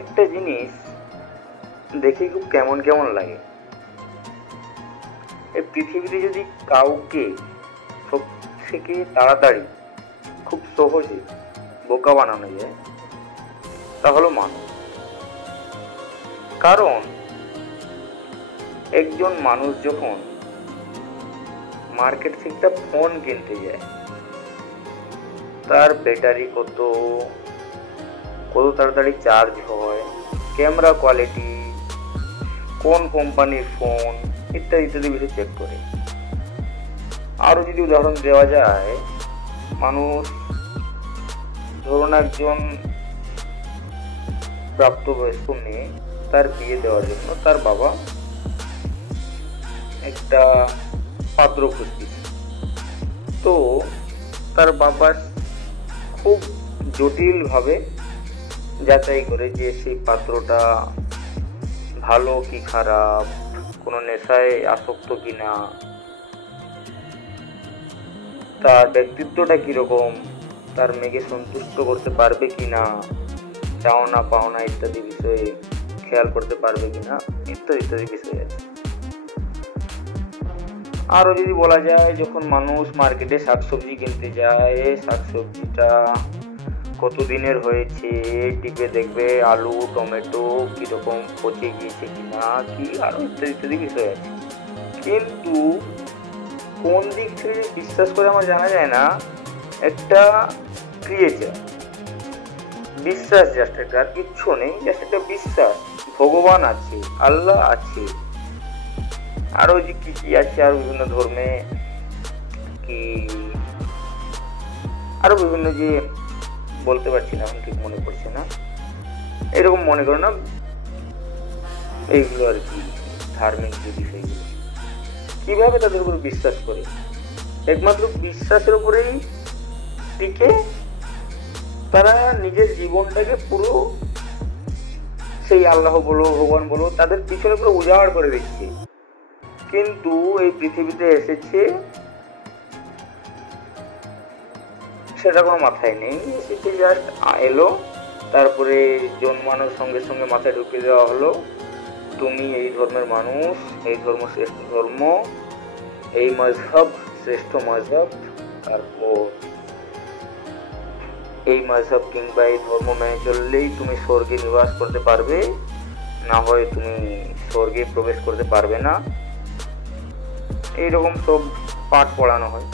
একটা জিনিস দেখে খুব কেমন কেমন লাগে। এই পৃথিবীতে যদি কাউকে সব থেকে তাড়াতাড়ি খুব সহজে বোকা বানানো যায় তা হলো মানুষ। কারণ একজন মানুষ যখন মার্কেট থেকে একটা ফোন কিনতে যায়, তার ব্যাটারি কত তাড়াতাড়ি চার্জ হয়, ক্যামেরা কোয়ালিটি, কোন কোম্পানির ফোন ইত্যাদি ইত্যাদি বিষয় চেক করে। আরো যদি উদাহরণ দেওয়া যায়, মানুষ ধরুন একজন প্রাপ্তবয়স্ক মেয়ে, তার বিয়ে দেওয়ার জন্য তার বাবা একটা পাত্র খুঁজতেছে। তো তার বাবা খুব জটিল ভাবে যাচাই করে যে সেই পাত্রটা ভালো কি খারাপ, কোনো নেশায় আসক্ত কিনা, তার ব্যক্তিত্বটা কিরকম, তার মেয়েকে সন্তুষ্ট করতে পারবে কিনা, চাওনা পাওনা ইত্যাদি বিষয়ে খেয়াল করতে পারবে কিনা, ইত্যাদি ইত্যাদি বিষয় আছে। আরো যদি বলা যায়, যখন মানুষ মার্কেটে শাকসবজি কিনতে যায়, শাকসবজিটা কতদিনের হয়েছে টিপে দেখবে, আলু টমেটো কিরকম পচে গিয়েছে কিনা, কি আরো ইত্যাদি ইত্যাদি বিষয় আছে। কিন্তু কোন দিক থেকে বিশ্বাস করে আমার জানা যায় না, একটা ক্রিয়েচার বিশ্বাস, জাস্ট একটা, আর কিচ্ছু নেই, জাস্ট একটা বিশ্বাস ভগবান আছে, আল্লাহ আছে, আরো যে কি কি আছে, আর বিভিন্ন ধর্মে কি আরো বিভিন্ন যে বলতে পারছি না, এখন ঠিক মনে পড়ছে না, এরকম মনে করো না, এইগুলো আর কি ধার্মিক যে বিষয়গুলো, কিভাবে তাদের উপর বিশ্বাস করে, একমাত্র বিশ্বাসের উপরেই টিকে তারা নিজের জীবনটাকে পুরো সেই আল্লাহ বলো ভগবান বলো তাদের পিছনে পুরো উজাড় করে দিচ্ছে। কিন্তু এই পৃথিবীতে এসেছে সেটা কোনো মাথায় নেই, এসেছে জাস্ট এলো, তারপরে জন্মানোর সঙ্গে সঙ্গে মাথায় ঢুকিয়ে দেওয়া হলো তুমি এই ধর্মের মানুষ, এই ধর্ম শ্রেষ্ঠ ধর্ম, এই মজহব শ্রেষ্ঠ মজহব, তারপর এই মজহব কিংবা এই ধর্ম মেনে চললেই তুমি স্বর্গে নিবাস করতে পারবে, না হয় তুমি স্বর্গে প্রবেশ করতে পারবে না, এইরকম সব পাঠ পড়ানো হয়।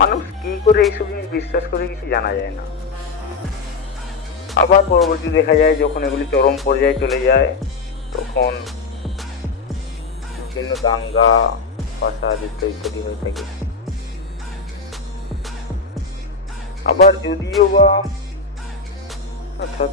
মানুষ কি করে এইসব জিনিস বিশ্বাস করে কিছু জানা যায় না। আবার পরবর্তী দেখা যায় যখন এগুলি চরম পর্যায়ে চলে যায়, তখন বিভিন্ন দাঙ্গা ফাসাদ ইত্যাদি হয়ে থাকে। আবার যদিও বা থাক